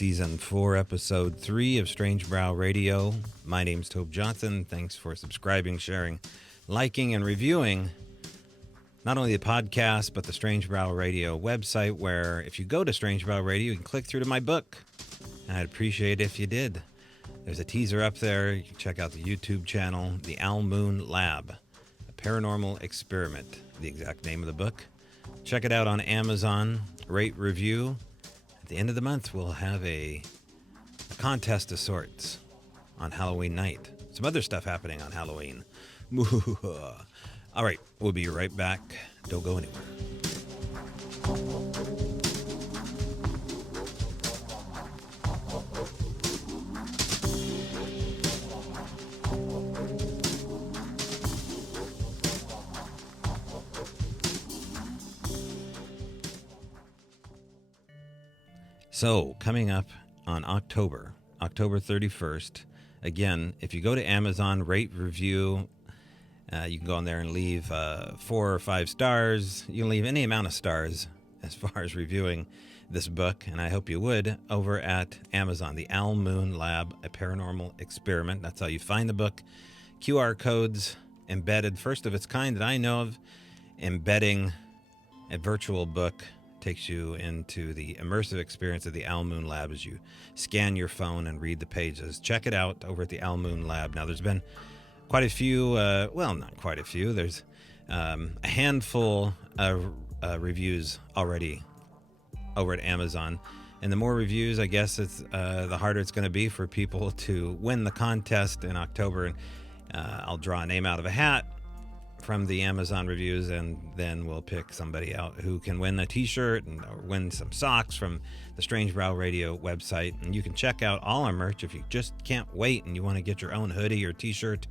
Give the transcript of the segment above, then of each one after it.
Season 4, Episode 3 of Strange Brow Radio. My name's Tobe Johnson. Thanks for subscribing, sharing, liking, and reviewing not only the podcast, but the Strange Brow Radio website, where if you go to Strange Brow Radio, you can click through to my book. I'd appreciate it if you did. There's a teaser up there. You can check out the YouTube channel, The Al Moon Lab, a paranormal experiment, the exact name of the book. Check it out on Amazon. Rate, review. At the end of the month, we'll have a contest of sorts on Halloween night. Some other stuff happening on Halloween. All right, we'll be right back. Don't go anywhere. So, coming up on October 31st, again, if you go to Amazon, rate, review, you can go on there and leave 4 or 5 stars. You can leave any amount of stars as far as reviewing this book, and I hope you would, over at Amazon, The Al Moon Lab, a paranormal experiment. That's how you find the book. QR codes embedded, first of its kind that I know of, embedding a virtual book takes you into the immersive experience of the Al Moon Lab as you scan your phone and read the pages. Check it out over at the Al Moon Lab. Now, there's been quite a few, well, not quite a few. There's a handful of reviews already over at Amazon. And the more reviews, I guess, it's the harder it's going to be for people to win the contest in October. And I'll draw a name out of a hat from the Amazon reviews, and then we'll pick somebody out who can win a t-shirt and or win some socks from the Strange Brow Radio website. And you can check out all our merch if you just can't wait and you want to get your own hoodie or t-shirt.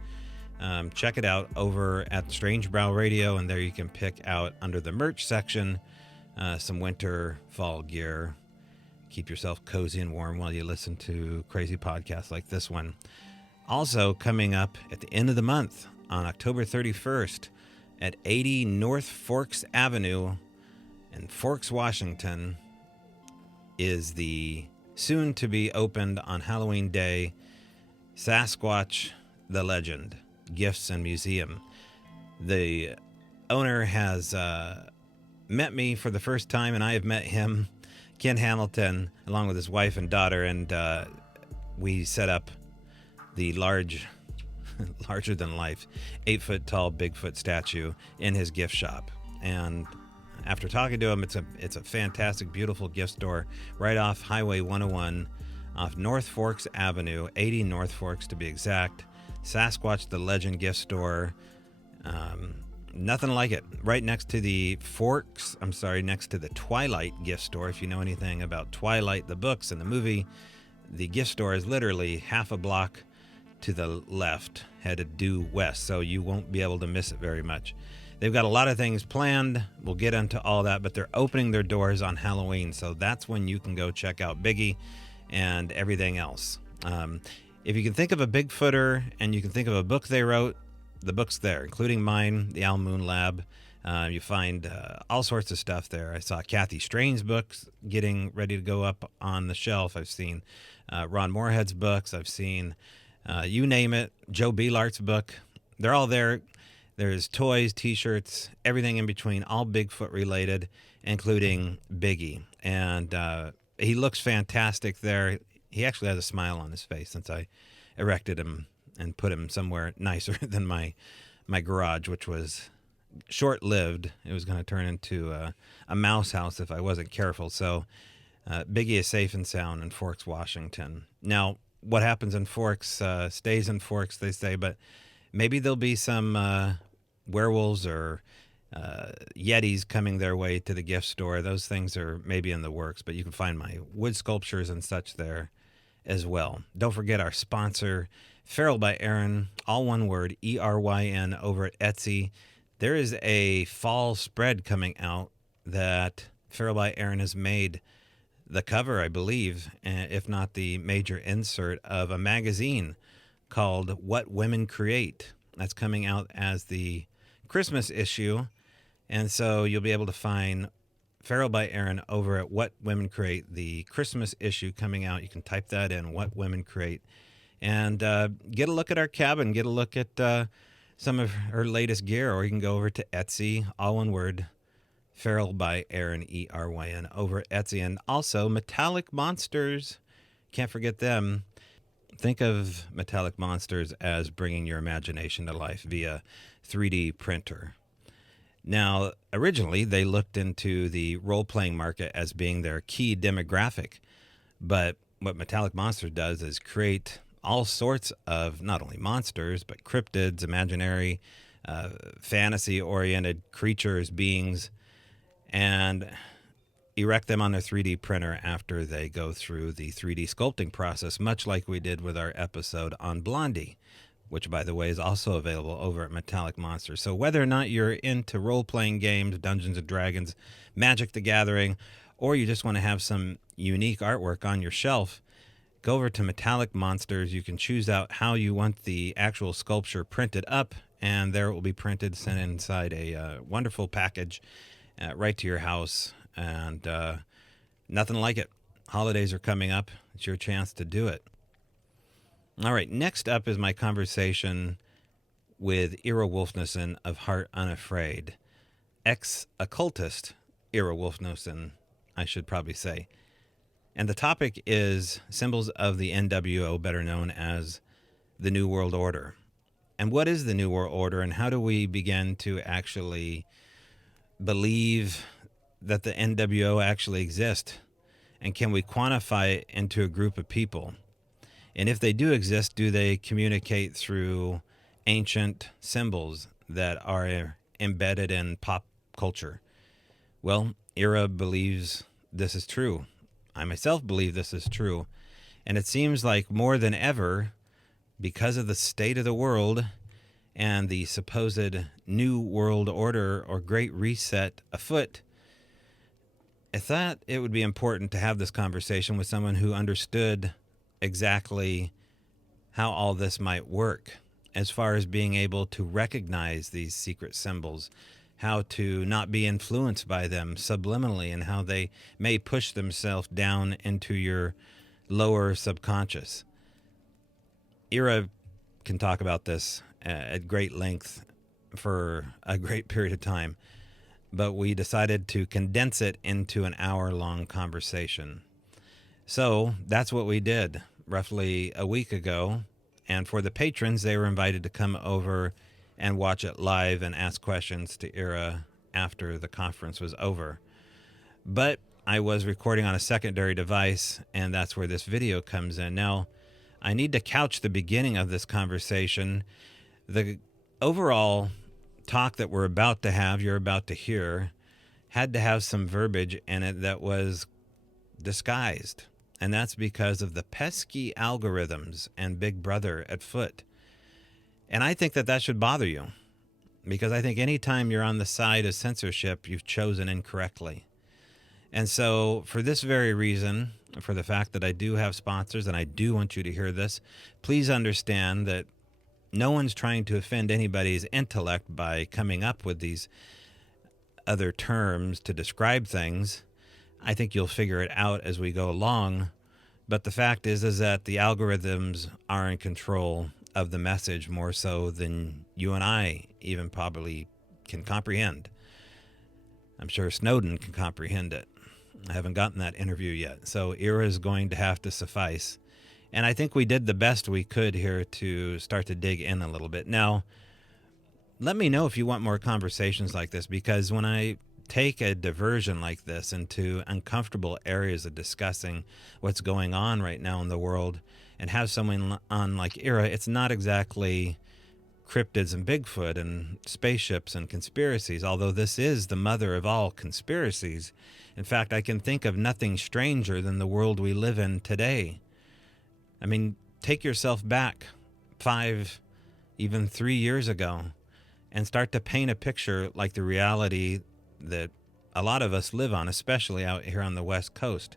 Check it out over at Strange Brow Radio, and there you can pick out under the merch section some winter, fall gear. Keep yourself cozy and warm while you listen to crazy podcasts like this one. Also, coming up at the end of the month, on October 31st at 80 North Forks Avenue in Forks, Washington, is the soon-to-be opened on Halloween Day Sasquatch the Legend Gifts and Museum. The owner has met me for the first time, and I have met him, Ken Hamilton, along with his wife and daughter, and we set up the larger than life 8-foot tall Bigfoot statue in his gift shop. And after talking to him, it's a fantastic, beautiful gift store right off Highway 101 off North Forks Avenue, 80 North Forks to be exact. Sasquatch the Legend gift store. Nothing like it. Right next to the next to the Twilight gift store. If you know anything about Twilight, the books and the movie, the gift store is literally half a block to the left, headed due west, so you won't be able to miss it very much. They've got a lot of things planned. We'll get into all that, but they're opening their doors on Halloween, so that's when you can go check out Biggie and everything else. If you can think of a Bigfooter and you can think of a book they wrote, the book's there, including mine, The Al Moon Lab. You find all sorts of stuff there. I saw Kathy Strain's books getting ready to go up on the shelf. I've seen Ron Moorhead's books. I've seen you name it, Joe Beelart's book. They're all there. There's toys, t-shirts, everything in between, all Bigfoot related, including Biggie. And he looks fantastic there. He actually has a smile on his face since I erected him and put him somewhere nicer than my garage, which was short-lived. It was going to turn into a mouse house if I wasn't careful. So Biggie is safe and sound in Forks, Washington. Now, what happens in Forks stays in Forks, they say, but maybe there'll be some werewolves or yetis coming their way to the gift store. Those things are maybe in the works, but you can find my wood sculptures and such there as well. Don't forget our sponsor, Feral by Aaron, all one word, ERYN, over at Etsy. There is a fall spread coming out that Feral by Aaron has made the cover, I believe, if not the major insert of a magazine called What Women Create. That's coming out as the Christmas issue. And so you'll be able to find Feral by Aaron over at What Women Create, the Christmas issue coming out. You can type that in, What Women Create, and get a look at our cabin, get a look at some of her latest gear, or you can go over to Etsy, all one word, Feral by Aaron, Eryn, over at Etsy. And also Metallic Monsters, can't forget them. Think of Metallic Monsters as bringing your imagination to life via 3D printer. Now, originally, they looked into the role-playing market as being their key demographic, but what Metallic Monsters does is create all sorts of not only monsters, but cryptids, imaginary, fantasy-oriented creatures, beings, and erect them on their 3D printer after they go through the 3D sculpting process, much like we did with our episode on Blondie, which, by the way, is also available over at Metallic Monsters. So whether or not you're into role-playing games, Dungeons & Dragons, Magic the Gathering, or you just want to have some unique artwork on your shelf, go over to Metallic Monsters. You can choose out how you want the actual sculpture printed up, and there it will be printed, sent inside a wonderful package right to your house. And nothing like it. Holidays are coming up. It's your chance to do it. All right, next up is my conversation with Eira Wulfnothsson of Heart Unafraid. Ex-occultist Eira Wulfnothsson, I should probably say. And the topic is symbols of the NWO, better known as the New World Order. And what is the New World Order, and how do we begin to actually believe that the NWO actually exist? And can we quantify it into a group of people? And if they do exist, do they communicate through ancient symbols that are embedded in pop culture? Well, Eira believes this is true. I myself believe this is true. And it seems like more than ever, because of the state of the world and the supposed New World Order or Great Reset afoot, I thought it would be important to have this conversation with someone who understood exactly how all this might work, as far as being able to recognize these secret symbols, how to not be influenced by them subliminally, and how they may push themselves down into your lower subconscious. Eira can talk about this at great length for a great period of time, but we decided to condense it into an hour-long conversation. So that's what we did roughly a week ago. And for the patrons, they were invited to come over and watch it live and ask questions to Eira after the conference was over. But I was recording on a secondary device, and that's where this video comes in. Now, I need to couch the beginning of this conversation. The overall talk that we're about to have, you're about to hear, had to have some verbiage in it that was disguised. And that's because of the pesky algorithms and Big Brother at foot. And I think that that should bother you, because I think anytime you're on the side of censorship, you've chosen incorrectly. And so for this very reason, for the fact that I do have sponsors and I do want you to hear this, please understand that no one's trying to offend anybody's intellect by coming up with these other terms to describe things. I think you'll figure it out as we go along. But the fact is that the algorithms are in control of the message more so than you and I even probably can comprehend. I'm sure Snowden can comprehend it. I haven't gotten that interview yet. So Eira is going to have to suffice. And I think we did the best we could here to start to dig in a little bit. Now, let me know if you want more conversations like this, because when I take a diversion like this into uncomfortable areas of discussing what's going on right now in the world and have someone on like Eira, it's not exactly cryptids and Bigfoot and spaceships and conspiracies, although this is the mother of all conspiracies. In fact, I can think of nothing stranger than the world we live in today. I mean, take yourself back 5, even 3 years ago, and start to paint a picture like the reality that a lot of us live on, especially out here on the West Coast.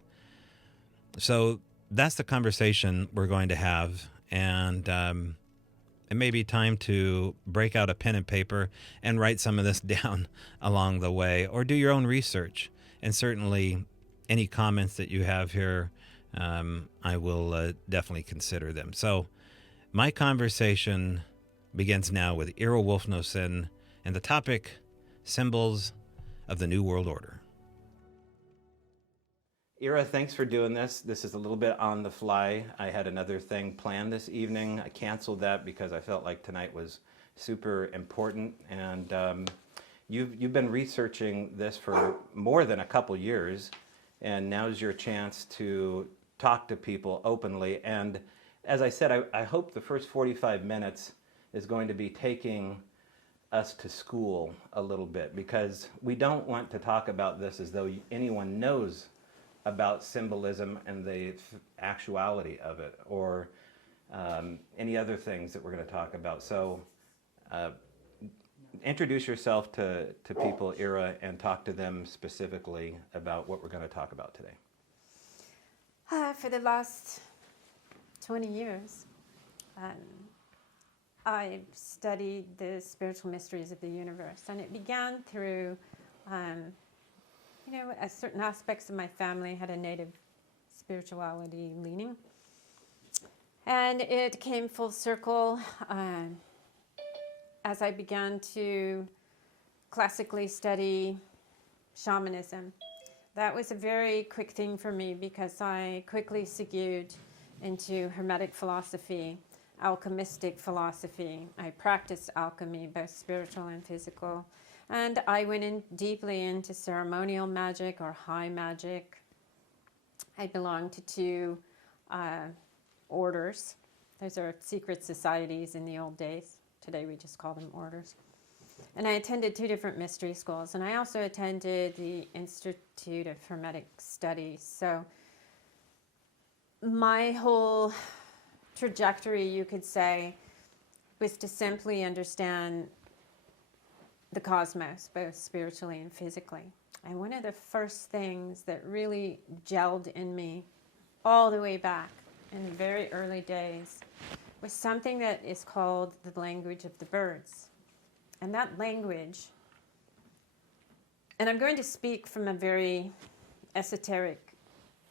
So that's the conversation we're going to have. And it may be time to break out a pen and paper and write some of this down along the way, or do your own research. And certainly any comments that you have here, I will definitely consider them. So my conversation begins now with Eira Wulfnothsson and the topic, Symbols of the New World Order. Eira, thanks for doing this. This is a little bit on the fly. I had another thing planned this evening. I canceled that because I felt like tonight was super important. And you've been researching this for more than a couple years, and now's your chance to talk to people openly. And as I said, I hope the first 45 minutes is going to be taking us to school a little bit, because we don't want to talk about this as though anyone knows about symbolism and the actuality of it, or any other things that we're going to talk about. So introduce yourself to people, Eira, and talk to them specifically about what we're going to talk about today. For the last 20 years, I've studied the spiritual mysteries of the universe, and it began through certain aspects of my family had a native spirituality leaning. And it came full circle as I began to classically study shamanism. That was a very quick thing for me, because I quickly segued into Hermetic philosophy, alchemistic philosophy. I practiced alchemy, both spiritual and physical. And I went in deeply into ceremonial magic or high magic. I belonged to two orders. Those are secret societies in the old days. Today we just call them orders. And I attended two different mystery schools. And I also attended the Institute of Hermetic Studies. So my whole trajectory, you could say, was to simply understand the cosmos, both spiritually and physically. And one of the first things that really gelled in me all the way back in the very early days was something that is called the language of the birds. And that language, and I'm going to speak from a very esoteric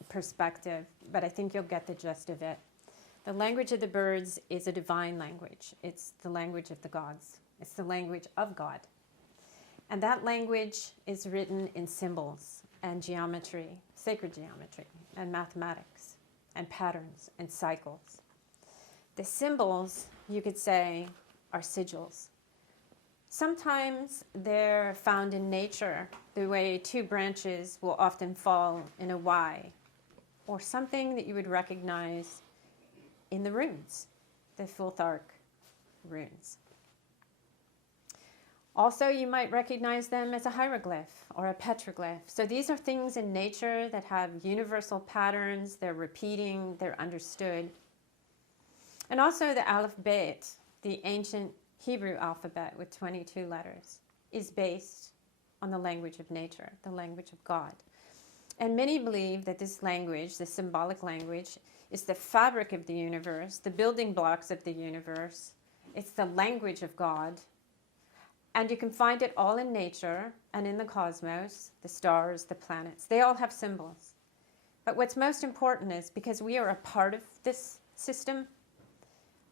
perspective, but I think you'll get the gist of it. The language of the birds is a divine language. It's the language of the gods. It's the language of God. And that language is written in symbols and geometry, sacred geometry, and mathematics, and patterns, and cycles. The symbols, you could say, are sigils. Sometimes they're found in nature, the way two branches will often fall in a Y, or something that you would recognize in the runes, the Futhark runes. Also, you might recognize them as a hieroglyph or a petroglyph. So these are things in nature that have universal patterns, they're repeating, they're understood. And also the Aleph-Bet, the ancient Hebrew alphabet with 22 letters, is based on the language of nature, the language of God. And many believe that this language, the symbolic language, is the fabric of the universe, the building blocks of the universe. It's the language of God. And you can find it all in nature and in the cosmos, the stars, the planets. They all have symbols. But what's most important is, because we are a part of this system,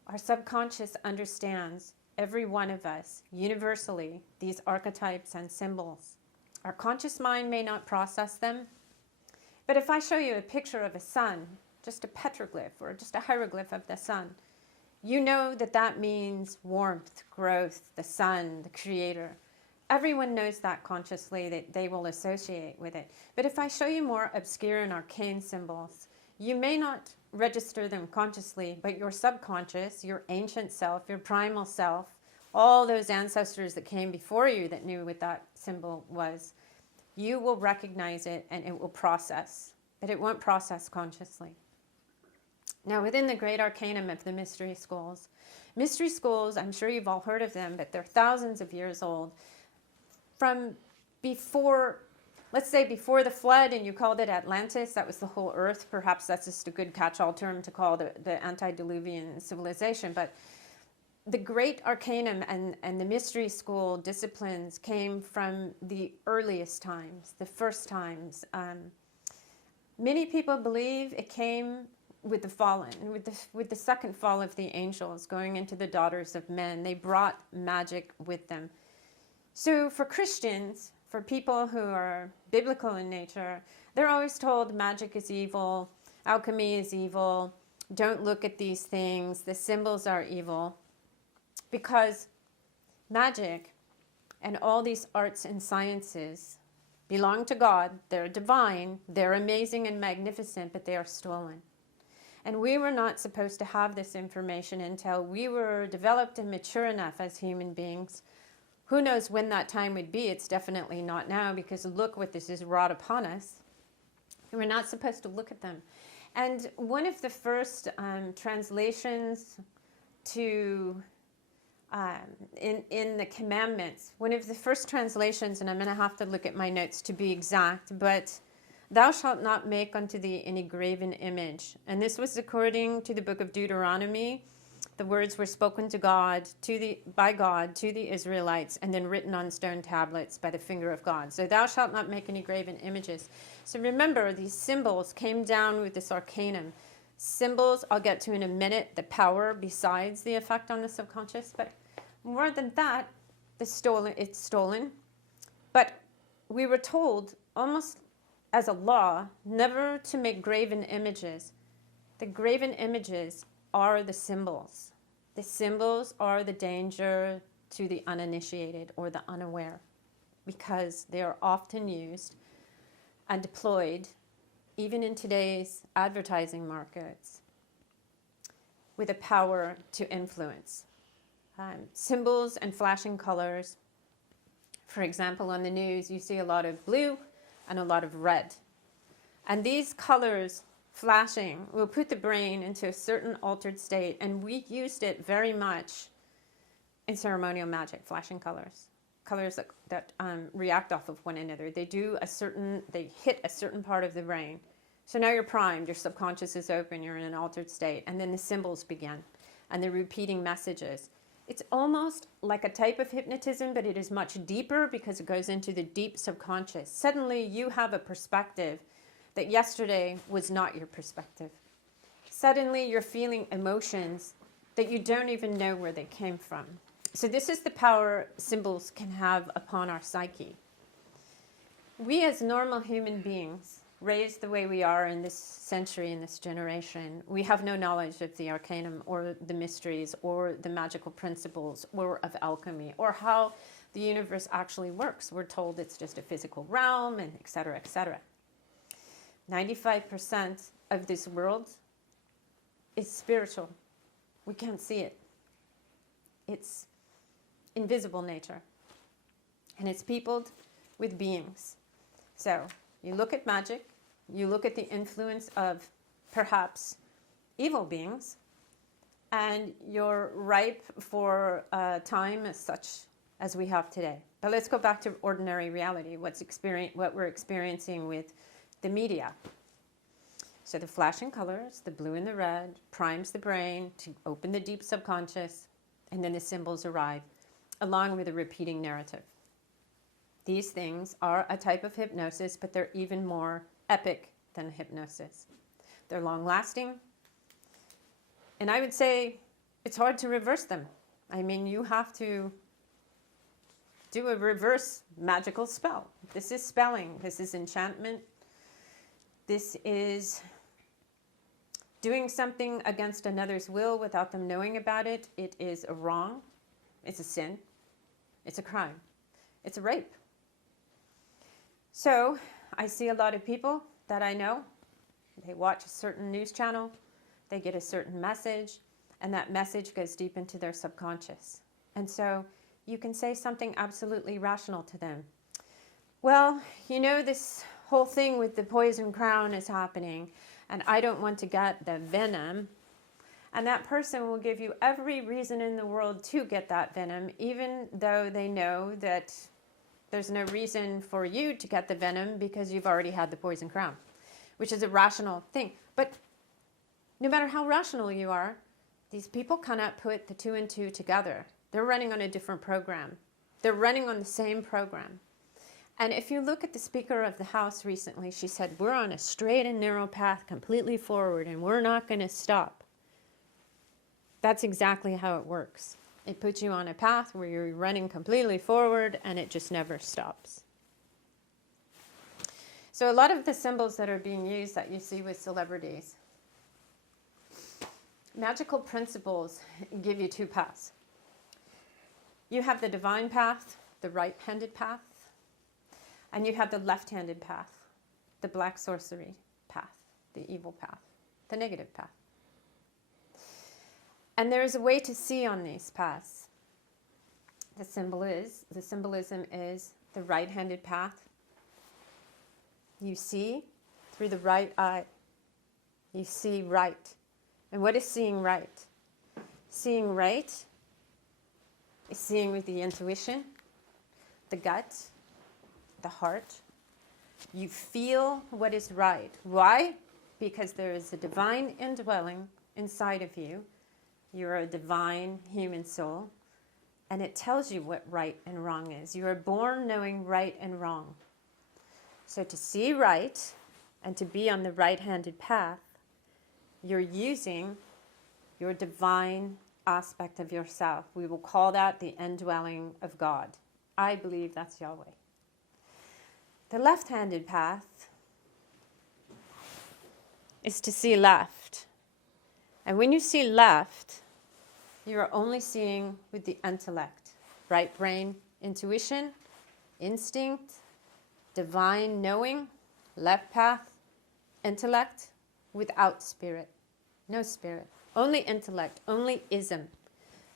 our subconscious understands, every one of us, universally, these archetypes and symbols. Our conscious mind may not process them, but if I show you a picture of a sun, just a petroglyph or just a hieroglyph of the sun, you know that that means warmth, growth, the sun, the creator. Everyone knows that consciously, that they will associate with it. But if I show you more obscure and arcane symbols, you may not register them consciously, but your subconscious, your ancient self, your primal self, all those ancestors that came before you that knew what that symbol was, you will recognize it and it will process, but it won't process consciously. Now, within the great arcanum of the mystery schools, I'm sure you've all heard of them, but they're thousands of years old. From before, let's say before the flood, and you called it Atlantis, that was the whole earth. Perhaps that's just a good catch-all term to call the antediluvian civilization. But the great arcanum and the mystery school disciplines came from the earliest times, the first times. Many people believe it came with the fallen, with the second fall of the angels going into the daughters of men. They brought magic with them. So for Christians, for people who are biblical in nature, they're always told magic is evil, alchemy is evil, don't look at these things, the symbols are evil, because magic and all these arts and sciences belong to God. They're divine, they're amazing and magnificent, but they are stolen. And we were not supposed to have this information until we were developed and mature enough as human beings. Who knows when that time would be? It's definitely not now, because look what this is wrought upon us. We're not supposed to look at them. And one of the first translations to in the commandments, one of the first translations, and I'm going to have to look at my notes to be exact, but thou shalt not make unto thee any graven image. And this was according to the book of Deuteronomy. The words were spoken to God, by God to the Israelites, and then written on stone tablets by the finger of God. So thou shalt not make any graven images. So remember, these symbols came down with this arcanum. Symbols, I'll get to in a minute, the power besides the effect on the subconscious. But more than that, it's stolen. But we were told, almost as a law, never to make graven images. The graven images are the symbols. The symbols are the danger to the uninitiated or the unaware, because they are often used and deployed, even in today's advertising markets, with a power to influence. Symbols and flashing colors. For example, on the news, you see a lot of blue and a lot of red. And these colors flashing will put the brain into a certain altered state, and we used it very much in ceremonial magic, flashing colors that react off of one another. They hit a certain part of the brain. So now you're primed, your subconscious is open, you're in an altered state, and then the symbols begin, and they're repeating messages. It's almost like a type of hypnotism, but it is much deeper because it goes into the deep subconscious. Suddenly you have a perspective that yesterday was not your perspective. Suddenly you're feeling emotions that you don't even know where they came from. So this is the power symbols can have upon our psyche. We as normal human beings, raised the way we are in this century, in this generation, we have no knowledge of the arcanum or the mysteries or the magical principles or of alchemy or how the universe actually works. We're told it's just a physical realm and et cetera, et cetera. 95% of this world is spiritual. We can't see it. It's invisible nature. And it's peopled with beings. So you look at magic, you look at the influence of perhaps evil beings, and you're ripe for a time as such as we have today. But let's go back to ordinary reality, what we're experiencing with the media. So the flashing colors, the blue and the red, primes the brain to open the deep subconscious, and then the symbols arrive, along with a repeating narrative. These things are a type of hypnosis, but they're even more epic than hypnosis. They're long-lasting, and I would say it's hard to reverse them. I mean, you have to do a reverse magical spell. This is spelling. This is enchantment. This is doing something against another's will without them knowing about it. It is a wrong. It's a sin. It's a crime. It's a rape. So I see a lot of people that I know. They watch a certain news channel. They get a certain message, and that message goes deep into their subconscious. And so you can say something absolutely rational to them. Well, you know, this whole thing with the poison crown is happening, and I don't want to get the venom. And that person will give you every reason in the world to get that venom, even though they know that there's no reason for you to get the venom because you've already had the poison crown, which is a rational thing. But no matter how rational you are, These people cannot put the two and two together. They're running on a different program. They're running on the same program. And if you look at the Speaker of the House recently, she said, we're on a straight and narrow path completely forward, and we're not going to stop. That's exactly how it works. It puts you on a path where you're running completely forward, and it just never stops. So a lot of the symbols that are being used that you see with celebrities, magical principles give you two paths. You have the divine path, the right-handed path, and you have the left-handed path, the black sorcery path, the evil path, the negative path. And there is a way to see on these paths. The symbolism is the right-handed path. You see through the right eye. You see right. And what is seeing right? Seeing right is seeing with the intuition, the gut, the heart. You feel what is right. Why? Because there is a divine indwelling inside of you. You're a divine human soul, and it tells you what right and wrong is. You are born knowing right and wrong. So to see right and to be on the right-handed path, you're using your divine aspect of yourself. We will call that the indwelling of God. I believe that's Yahweh. The left-handed path is to see left. And when you see left, you are only seeing with the intellect. Right brain, intuition, instinct, divine knowing. Left path, intellect, without spirit. No spirit. Only intellect, only ism.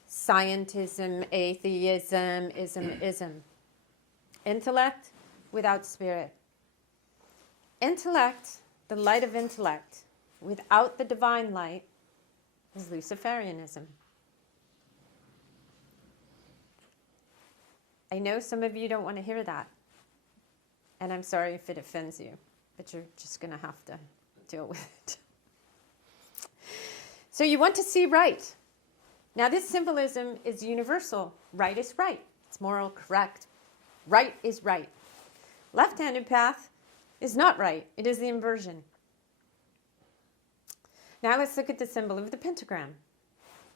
Scientism, atheism, ism. Intellect without spirit. Intellect, the light of intellect, without the divine light, is Luciferianism. I know some of you don't want to hear that, and I'm sorry if it offends you, but you're just going to have to deal with it. So you want to see right. Now this symbolism is universal. Right is right. It's moral correct. Right is right. Left-handed path is not right. It is the inversion. Now let's look at the symbol of the pentagram,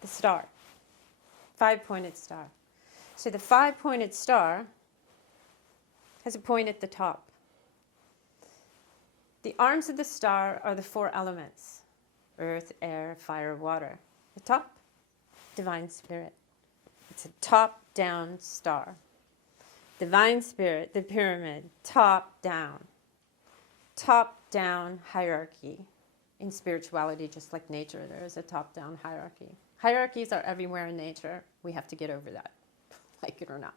the star, five-pointed star. So the five-pointed star has a point at the top. The arms of the star are the four elements: earth, air, fire, water. The top, divine spirit. It's a top-down star. Divine spirit, the pyramid, top-down. Top-down hierarchy. In spirituality, just like nature, there is a top-down hierarchy. Hierarchies are everywhere in nature. We have to get over that, like it or not.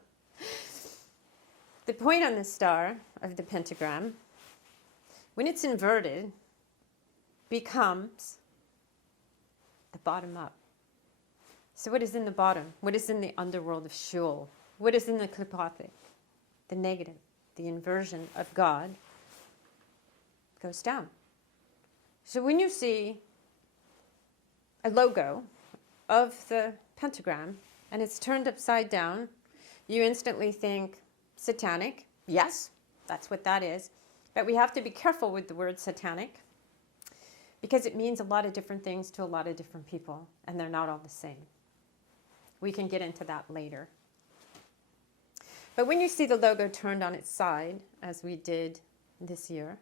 The point on the star of the pentagram, when it's inverted, becomes the bottom up. So what is in the bottom? What is in the underworld of Sheol? What is in the Klipothic? The negative, the inversion of God, goes down. So when you see a logo of the pentagram and it's turned upside down, you instantly think satanic. Yes, that's what that is. But we have to be careful with the word satanic because it means a lot of different things to a lot of different people, and they're not all the same. We can get into that later. But when you see the logo turned on its side, as we did this year,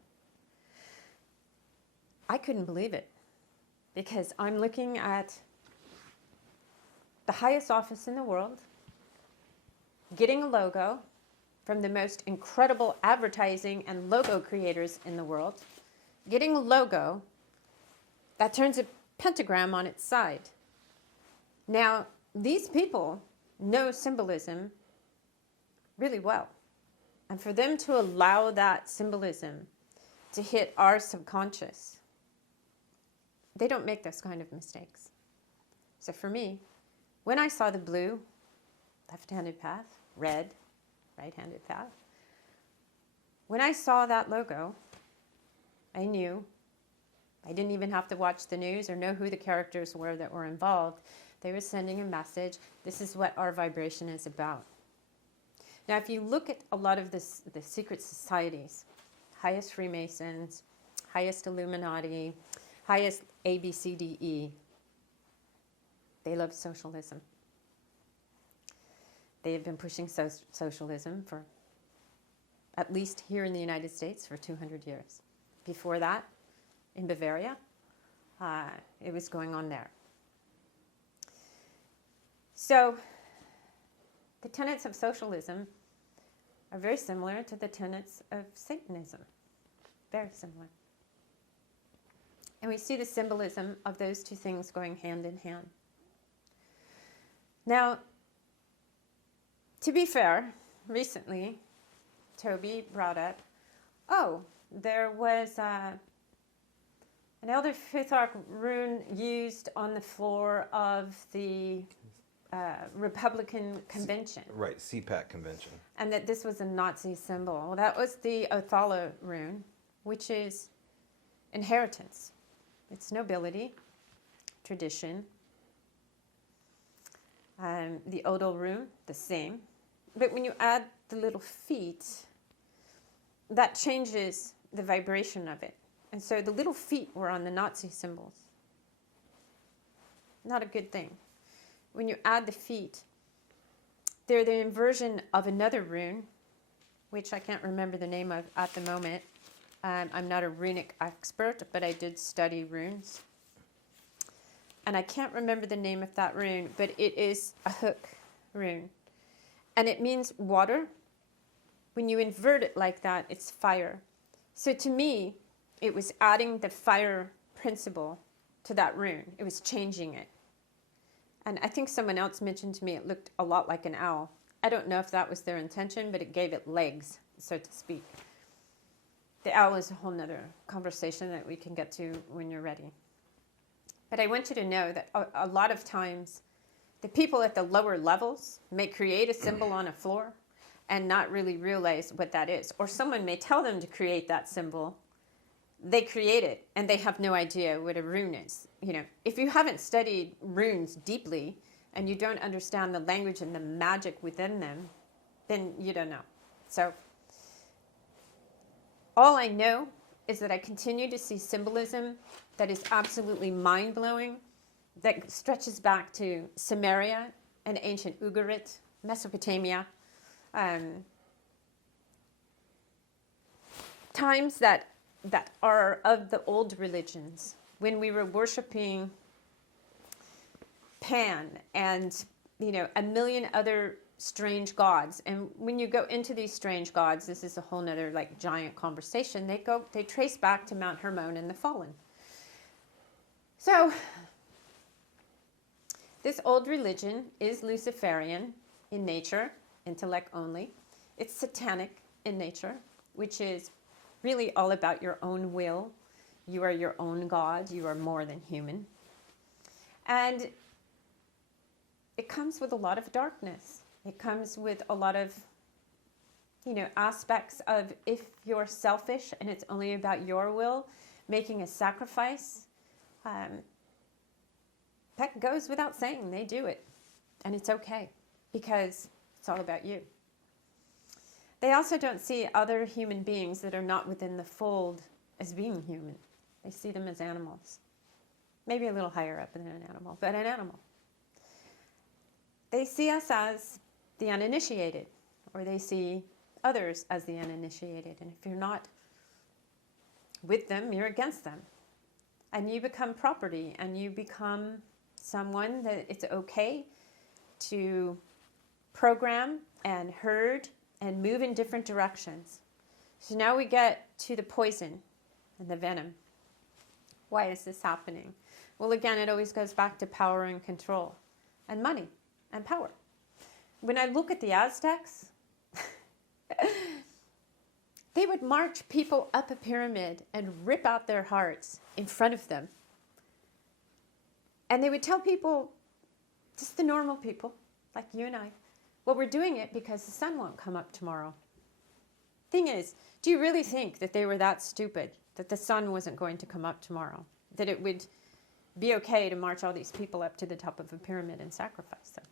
I couldn't believe it because I'm looking at the highest office in the world, getting a logo from the most incredible advertising and logo creators in the world, getting a logo that turns a pentagram on its side. Now, these people know symbolism really well. And for them to allow that symbolism to hit our subconscious, they don't make those kind of mistakes. So for me, when I saw the blue, left-handed path, red, right-handed path, when I saw that logo, I knew I didn't even have to watch the news or know who the characters were that were involved. They were sending a message. This is what our vibration is about. Now, if you look at a lot of the secret societies, highest Freemasons, highest Illuminati, highest ABCDE, they love socialism. They have been pushing socialism for, at least here in the United States, for 200 years. Before that, in Bavaria, it was going on there. So, the tenets of socialism are very similar to the tenets of Satanism. Very similar. And we see the symbolism of those two things going hand in hand. Now, to be fair, recently, Toby brought up, there was an Elder Futhark rune used on the floor of the Republican convention. Right, CPAC convention. And that this was a Nazi symbol. Well, that was the Othello Rune, which is inheritance. It's nobility, tradition. The Othello Rune, the same. But when you add the little feet, that changes the vibration of it. And so the little feet were on the Nazi symbols. Not a good thing. When you add the feet, they're the inversion of another rune, which I can't remember the name of at the moment. I'm not a runic expert, but I did study runes. And I can't remember the name of that rune, but it is a hook rune. And it means water. When you invert it like that, it's fire. So to me, it was adding the fire principle to that rune. It was changing it. And I think someone else mentioned to me it looked a lot like an owl. I don't know if that was their intention, but it gave it legs, so to speak. The owl is a whole nother conversation that we can get to when you're ready. But I want you to know that a lot of times the people at the lower levels may create a symbol on a floor and not really realize what that is. Or someone may tell them to create that symbol. They create it and they have no idea what a rune is. You know, if you haven't studied runes deeply and you don't understand the language and the magic within them, then you don't know. So all I know is that I continue to see symbolism that is absolutely mind-blowing, that stretches back to Sumeria and ancient Ugarit, Mesopotamia, times that are of the old religions, when we were worshiping Pan and, a million other strange gods. And when you go into these strange gods, this is a whole nother giant conversation. They trace back to Mount Hermon and the fallen. So this old religion is Luciferian in nature, intellect only. It's satanic in nature, which is really all about your own will. You are your own God. You are more than human. And it comes with a lot of darkness. It comes with a lot of, aspects of if you're selfish and it's only about your will, making a sacrifice. That goes without saying. They do it. And it's okay because it's all about you. They also don't see other human beings that are not within the fold as being human. They see them as animals. Maybe a little higher up than an animal, but an animal. They see us as the uninitiated, or they see others as the uninitiated. And if you're not with them, you're against them. And you become property, and you become someone that it's okay to program and herd and move in different directions. So now we get to the poison and the venom. Why is this happening? Well, again, it always goes back to power and control and money and power. When I look at the Aztecs, they would march people up a pyramid and rip out their hearts in front of them. And they would tell people, just the normal people, like you and I, well, we're doing it because the sun won't come up tomorrow. Thing is, do you really think that they were that stupid that the sun wasn't going to come up tomorrow, that it would be okay to march all these people up to the top of a pyramid and sacrifice them.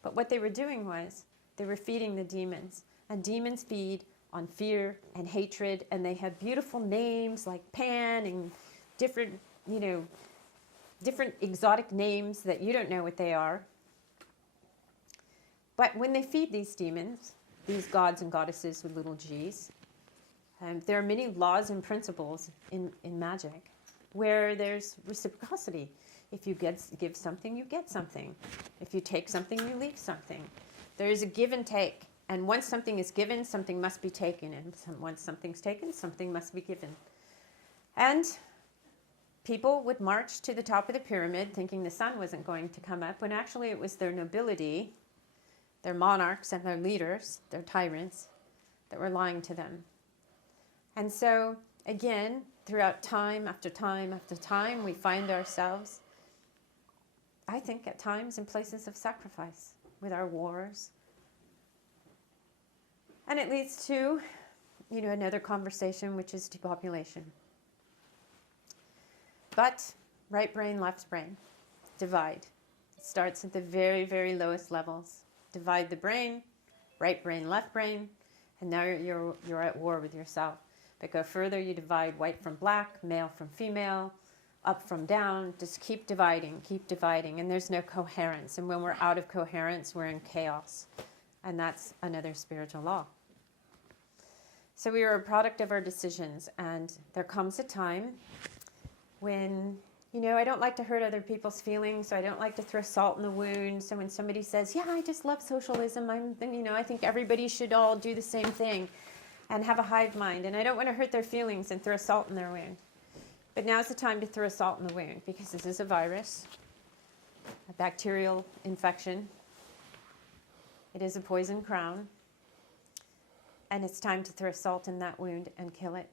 But what they were doing was they were feeding the demons, and demons feed on fear and hatred, and they have beautiful names like Pan and different, different exotic names that you don't know what they are. But when they feed these demons, these gods and goddesses with little g's, there are many laws and principles in magic where there's reciprocity. If you give something, you get something. If you take something, you leave something. There is a give and take. And once something is given, something must be taken. And once something's taken, something must be given. And people would march to the top of the pyramid thinking the sun wasn't going to come up, when actually it was their nobility, their monarchs and their leaders, their tyrants, that were lying to them. And so, again, throughout time after time after time, we find ourselves, I think, at times in places of sacrifice with our wars. And it leads to, another conversation, which is depopulation. But right brain, left brain, divide. It starts at the very, very lowest levels. Divide the brain, right brain, left brain, and now you're at war with yourself. But go further, you divide white from black, male from female, up from down. Just keep dividing, and there's no coherence. And when we're out of coherence, we're in chaos. And that's another spiritual law. So we are a product of our decisions, and there comes a time when, I don't like to hurt other people's feelings, so I don't like to throw salt in the wound. So when somebody says, yeah, I just love socialism, I think everybody should all do the same thing and have a hive mind, and I don't want to hurt their feelings and throw salt in their wound. But now's the time to throw salt in the wound, because this is a virus, a bacterial infection. It is a poison crown, and it's time to throw salt in that wound and kill it.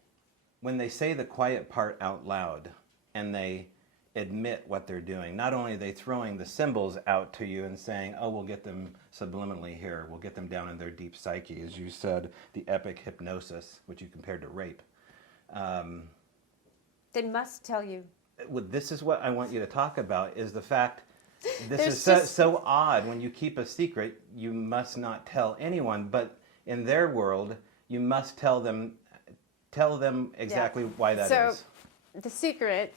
When they say the quiet part out loud and they admit what they're doing, not only are they throwing the symbols out to you and saying, oh, we'll get them subliminally here, we'll get them down in their deep psyche, as you said, the epic hypnosis, which you compared to rape. They must tell you. This is what I want you to talk about, is the fact this is so odd. When you keep a secret, you must not tell anyone, but in their world, you must tell them exactly why that is. So the secret,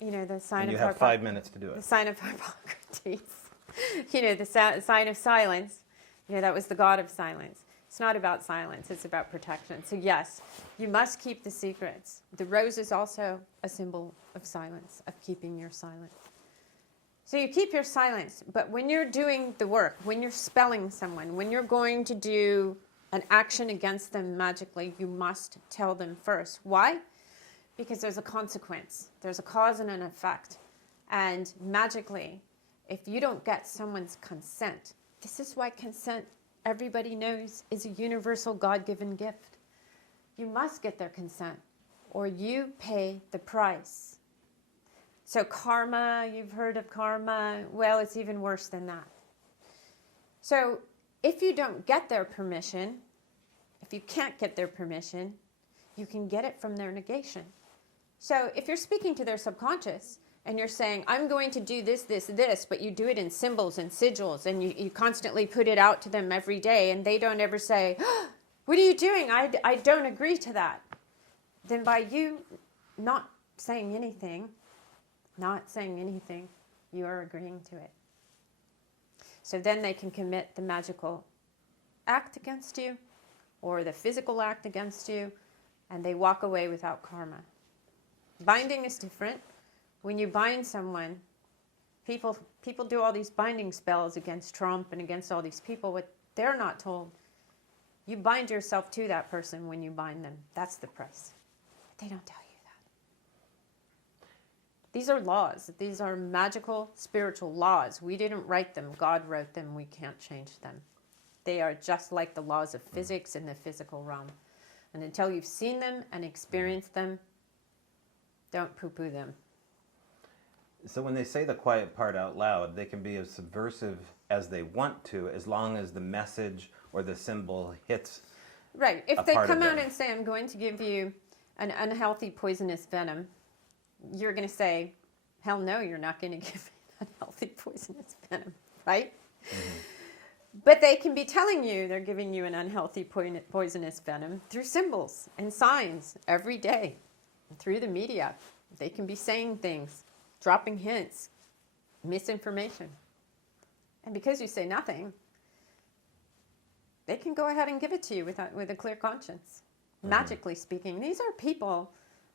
the sign and of you have 5 minutes to do it. The sign of Hippocrates, the sign of silence, that was the god of silence. It's not about silence, it's about protection. So yes, you must keep the secrets. The rose is also a symbol of silence, of keeping your silence. So you keep your silence, but when you're doing the work, when you're spelling someone, when you're going to do an action against them magically, you must tell them first. Why? Because there's a consequence. There's a cause and an effect. And magically, if you don't get someone's consent, this is why consent, everybody knows, is a universal God-given gift. You must get their consent, or you pay the price. So karma, you've heard of karma. Well, it's even worse than that. So if you don't get their permission, if you can't get their permission, you can get it from their negation. So if you're speaking to their subconscious and you're saying, I'm going to do this, this, this, but you do it in symbols and sigils and you constantly put it out to them every day, and they don't ever say, oh, what are you doing? I don't agree to that. Then by you not saying anything, you are agreeing to it. So then they can commit the magical act against you or the physical act against you, and they walk away without karma. Binding is different. When you bind someone, people do all these binding spells against Trump and against all these people. What they're not told, you bind yourself to that person when you bind them. That's the price. But they don't tell you that. These are laws. These are magical, spiritual laws. We didn't write them. God wrote them. We can't change them. They are just like the laws of physics in the physical realm. And until you've seen them and experienced them, don't poo-poo them. So when they say the quiet part out loud, they can be as subversive as they want to, as long as the message or the symbol hits. Right. If they come out and say, I'm going to give you an unhealthy poisonous venom, you're going to say, hell no, you're not going to give me an unhealthy poisonous venom, right? Mm-hmm. But they can be telling you they're giving you an unhealthy poisonous venom through symbols and signs every day, through the media. They can be saying things, dropping hints, misinformation. And because you say nothing, they can go ahead and give it to you with a clear conscience. Mm-hmm. Magically speaking, these are people,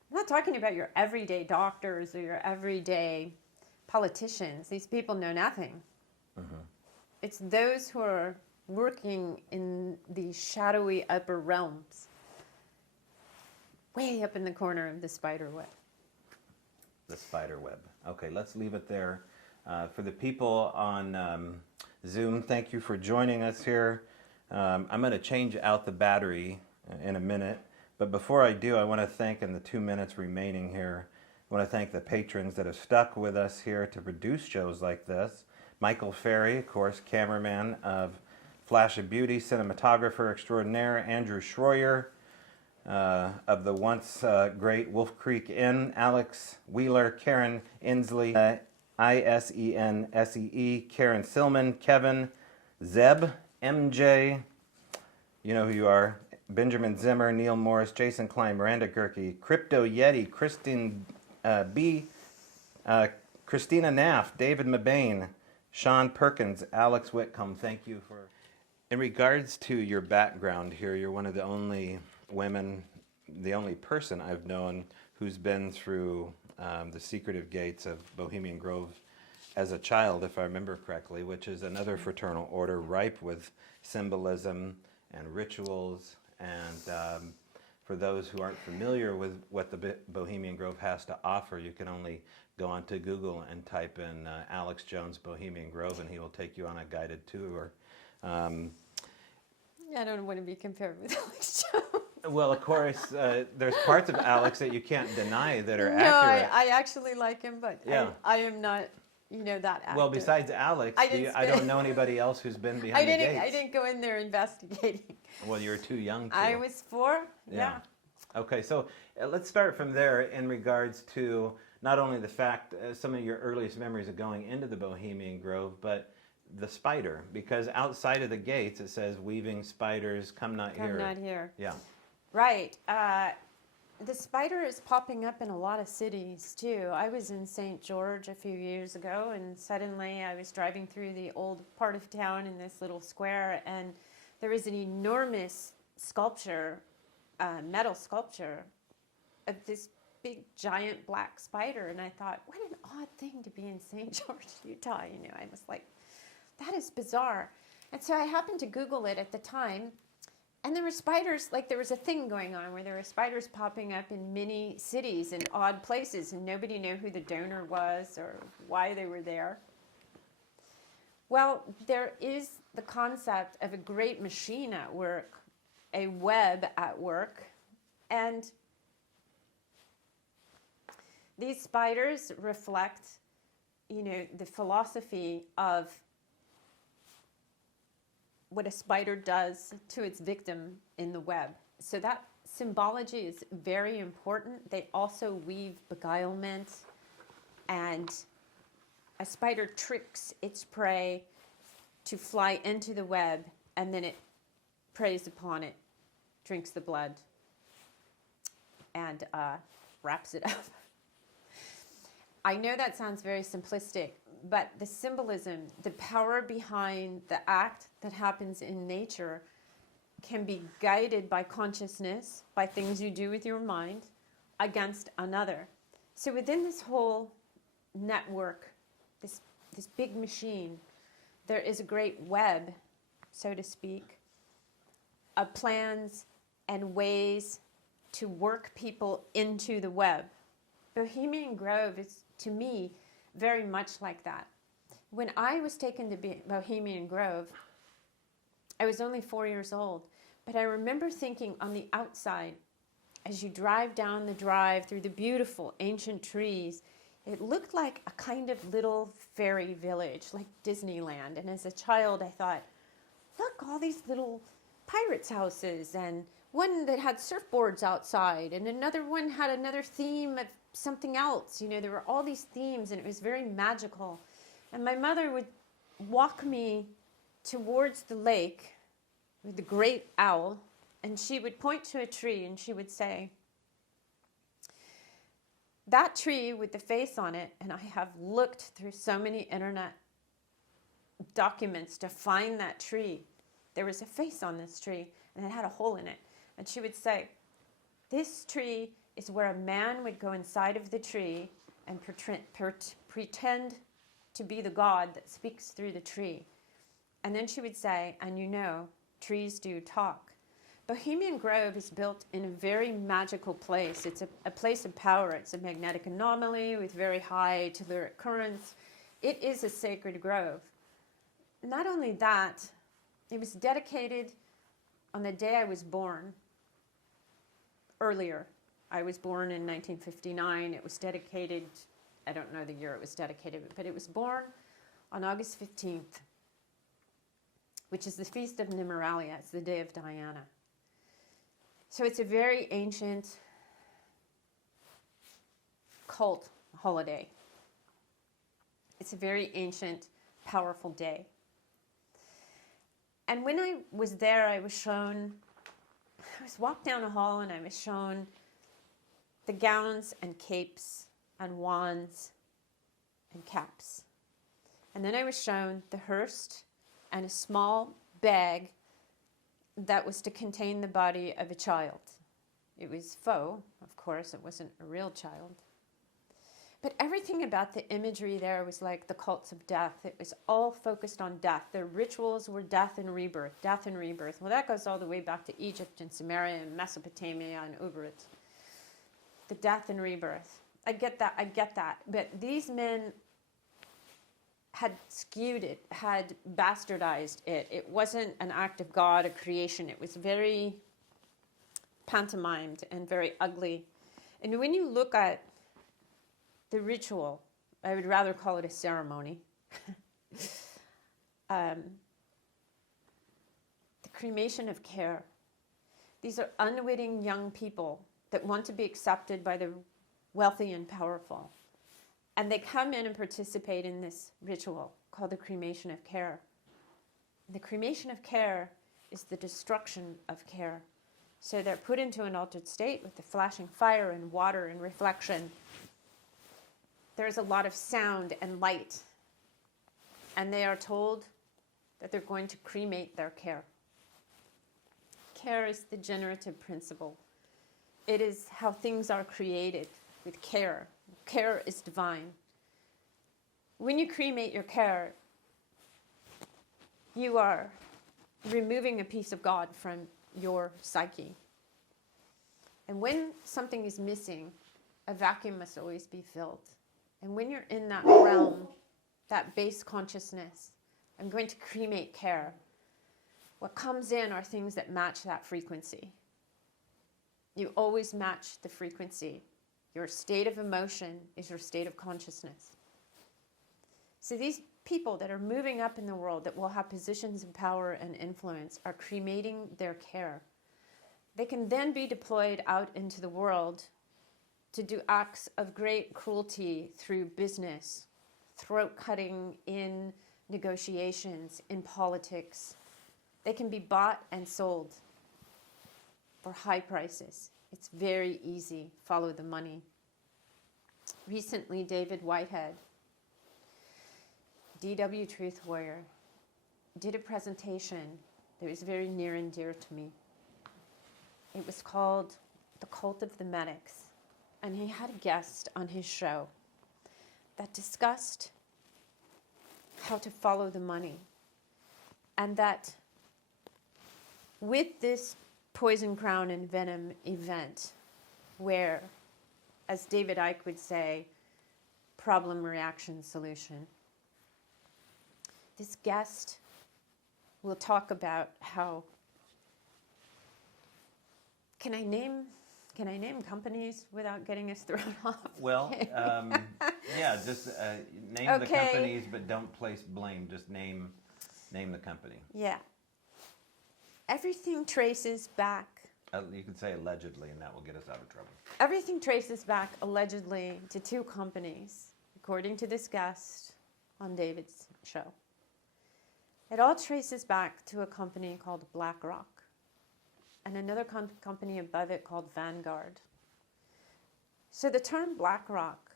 I'm not talking about your everyday doctors or your everyday politicians. These people know nothing. Mm-hmm. It's those who are working in the shadowy upper realms, way up in the corner of the spider web. The spider web. Okay, let's leave it there. For the people on Zoom, thank you for joining us here. I'm going to change out the battery in a minute, but before I do, I want to thank, in the 2 minutes remaining here, I want to thank the patrons that have stuck with us here to produce shows like this. Michael Ferry, of course, cameraman of Flash of Beauty, cinematographer extraordinaire, Andrew Schroyer, of the once great Wolf Creek Inn, Alex Wheeler, Karen Inslee, ISENSEE, Karen Silman, Kevin, Zeb, MJ, you know who you are, Benjamin Zimmer, Neil Morris, Jason Klein, Miranda Gerke, Crypto Yeti, Christine B., Christina Naff, David Mabane, Sean Perkins, Alex Whitcomb, thank you for... In regards to your background here, you're one of the only women, the only person I've known who's been through the secretive gates of Bohemian Grove as a child, if I remember correctly, which is another fraternal order ripe with symbolism and rituals. And for those who aren't familiar with what the Bohemian Grove has to offer, you can only go onto Google and type in Alex Jones Bohemian Grove, and he will take you on a guided tour. I don't want to be compared with Alex Jones. Well, of course, there's parts of Alex that you can't deny that are accurate. accurate. No, I actually like him, but yeah. I am not, that active. Well, besides Alex, I don't know anybody else who's been behind the gates. I didn't go in there investigating. Well, you were too young to. I was 4, yeah. Okay, so let's start from there in regards to not only the fact, some of your earliest memories of going into the Bohemian Grove, but the spider, because outside of the gates it says, weaving spiders, come not here. Come not here. Yeah. Right. The spider is popping up in a lot of cities, too. I was in St. George a few years ago, and suddenly I was driving through the old part of town in this little square, and there was an enormous sculpture, metal sculpture, of this big, giant black spider. And I thought, what an odd thing to be in St. George, Utah. I was like, that is bizarre. And so I happened to Google it at the time. And there were spiders, like there was a thing going on where there were spiders popping up in many cities in odd places, and nobody knew who the donor was or why they were there. Well, there is the concept of a great machine at work, a web at work, and these spiders reflect, the philosophy of what a spider does to its victim in the web. So that symbology is very important. They also weave beguilement, and a spider tricks its prey to fly into the web, and then it preys upon it, drinks the blood, and wraps it up. I know that sounds very simplistic, but the symbolism, the power behind the act that happens in nature can be guided by consciousness, by things you do with your mind, against another. So within this whole network, this big machine, there is a great web, so to speak, of plans and ways to work people into the web. Bohemian Grove is, to me, very much like that. When I was taken to Bohemian Grove, I was only 4 years old, but I remember thinking on the outside, as you drive down the drive through the beautiful ancient trees, it looked like a kind of little fairy village, like Disneyland. And as a child, I thought, look, all these little pirates' houses, and one that had surfboards outside, and another one had another theme of something else. You know, there were all these themes, and it was very magical. And my mother would walk me towards the lake with the great owl, and she would point to a tree, and she would say, that tree with the face on it, and I have looked through so many internet documents to find that tree. There was a face on this tree, and it had a hole in it. And she would say, this tree is where a man would go inside of the tree and pretend to be the God that speaks through the tree. And then she would say, and you know, trees do talk. Bohemian Grove is built in a very magical place. It's a place of power. It's a magnetic anomaly with very high telluric currents. It is a sacred grove. Not only that, it was dedicated on the day I was born. Earlier, I was born in 1959. It was dedicated, I don't know the year it was dedicated, but it was born on August 15th, which is the Feast of Nimeralia. It's the day of Diana. So it's a very ancient cult holiday. It's a very ancient, powerful day. And when I was there, I was walked down a hall and I was shown the gowns and capes and wands and caps. And then I was shown the hearse and a small bag that was to contain the body of a child. It was faux, of course, it wasn't a real child. But everything about the imagery there was like the cults of death. It was all focused on death. Their rituals were death and rebirth, death and rebirth. Well, that goes all the way back to Egypt and Samaria and Mesopotamia and Ugarit. The death and rebirth. I get that. But these men had skewed it, had bastardized it. It wasn't an act of God, a creation. It was very pantomimed and very ugly. And when you look at the ritual, I would rather call it a ceremony. The cremation of care. These are unwitting young people that want to be accepted by the wealthy and powerful. And they come in and participate in this ritual called the cremation of care. The cremation of care is the destruction of care. So they're put into an altered state with the flashing fire and water and reflection. There's a lot of sound and light. And they are told that they're going to cremate their care. Care is the generative principle. It is how things are created with care. Care is divine. When you cremate your care, you are removing a piece of God from your psyche. And when something is missing, a vacuum must always be filled. And when you're in that realm, that base consciousness, I'm going to cremate care. What comes in are things that match that frequency. You always match the frequency. Your state of emotion is your state of consciousness. So these people that are moving up in the world that will have positions of power and influence are cremating their care. They can then be deployed out into the world to do acts of great cruelty through business, throat cutting in negotiations, in politics. They can be bought and sold for high prices. It's very easy. Follow the money. Recently, David Whitehead, DW Truth Warrior, did a presentation that was very near and dear to me. It was called The Cult of the Medics. And he had a guest on his show that discussed how to follow the money. And that with this Poison Crown and Venom event, where, as David Icke would say, problem, reaction, solution, this guest will talk about how, can I name companies without getting us thrown off? Well, yeah, just name the companies, but don't place blame. Just name the company. Yeah. Everything traces back You can say allegedly, and that will get us out of trouble. Everything traces back allegedly to two companies, according to this guest on David's show. It all traces back to a company called BlackRock and another company above it called Vanguard. So the term BlackRock